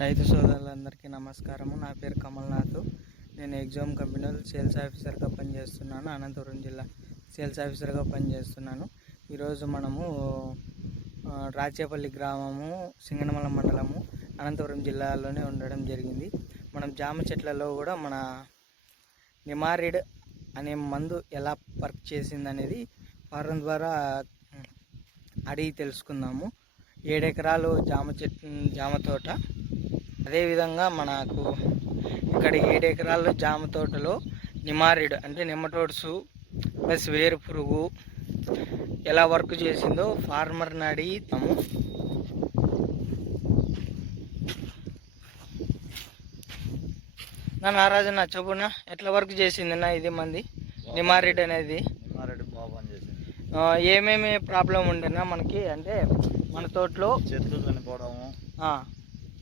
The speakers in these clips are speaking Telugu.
రైతు సోదరులందరికీ నమస్కారము. నా పేరు కమల్నాథ్. నేను ఎగ్జామ్ కంపెనీలో సేల్స్ ఆఫీసర్గా పనిచేస్తున్నాను. అనంతపురం జిల్లా సేల్స్ ఆఫీసర్గా పనిచేస్తున్నాను. ఈరోజు మనము రాచేపల్లి గ్రామము, సింగనమల మండలము, అనంతపురం జిల్లాలోనే ఉండడం జరిగింది. మనం జామ చెట్లలో కూడా మన నిమారిడ్ అనే మందు ఎలా వర్క్ చేసింది అనేది ఫారం ద్వారా అడిగి తెలుసుకుందాము. 7 ఎకరాలు జామ తోట. అదేవిధంగా మనకు ఇక్కడ 7 ఎకరాల జామ తోటలో నిమారిడ్ అంటే నెమటోడ్స్ ప్లస్ వేరు పురుగు ఎలా వర్క్ చేసిందో ఫార్మర్ని అడిగితాము. నారాజన్న చెప్పున్నా, ఎట్లా వర్క్ చేసిందన్నా ఇది మంది నిమారిడ్ అనేది? ఏమేమి ప్రాబ్లం ఉండేనా మనకి? అంటే మన తోటలో చెట్లు చనిపోవడము,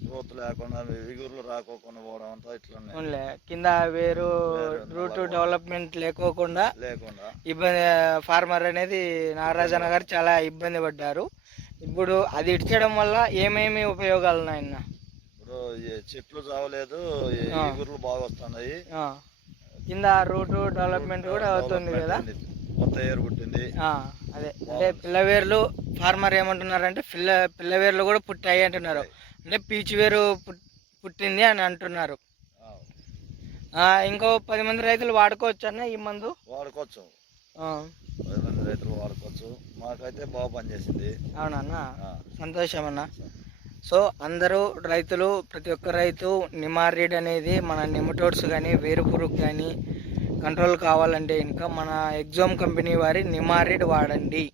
గ్రోత్ లేకుండా, విగుర్లు రాకోకుండా పోవడం అంతా ఇట్లా కింద వేరు రూట్ డెవలప్మెంట్ లేకోకుండా ఇబ్బంది. ఫార్మర్ అనేది నాగరాజన్న గారు చాలా ఇబ్బంది పడ్డారు. ఇప్పుడు అది ఇడ్చడం వల్ల ఏమేమి ఉపయోగాలు ఉన్నాయన్న? ఇప్పుడు చెట్లు చావలేదు, విగుర్లు బాగా వస్తున్నాయి, కింద రూట్ డెవలప్మెంట్ కూడా అవుతుంది కదా, కొత్త ఏరు పుట్టింది. అదే అంటే పిల్లవేర్లు ఫార్మర్ ఏమంటున్నారంటే పిల్లవేర్లు కూడా పుట్టాయి అంటున్నారు. అంటే పీచు వేరు పుట్టింది అని అంటున్నారు. ఇంకో 10 మంది రైతులు వాడుకోవచ్చు అన్న ఈ మందు? వాడుకోవచ్చు, 10 మంది రైతులు వాడుకోవచ్చు. మాకైతే బాగా పనిచేసింది. అవునన్నా, సంతోషం అన్న. సో అందరూ రైతులు, ప్రతి ఒక్క రైతు నిమారిడ్ అనేది మన నెమటోడ్స్ కానీ వేరు పురుగు కానీ కంట్రోల్ కావాలంటే ఇంకా మన ఎగ్జామ్ కంపెనీ వారి నిమారిడ్ వాడండి.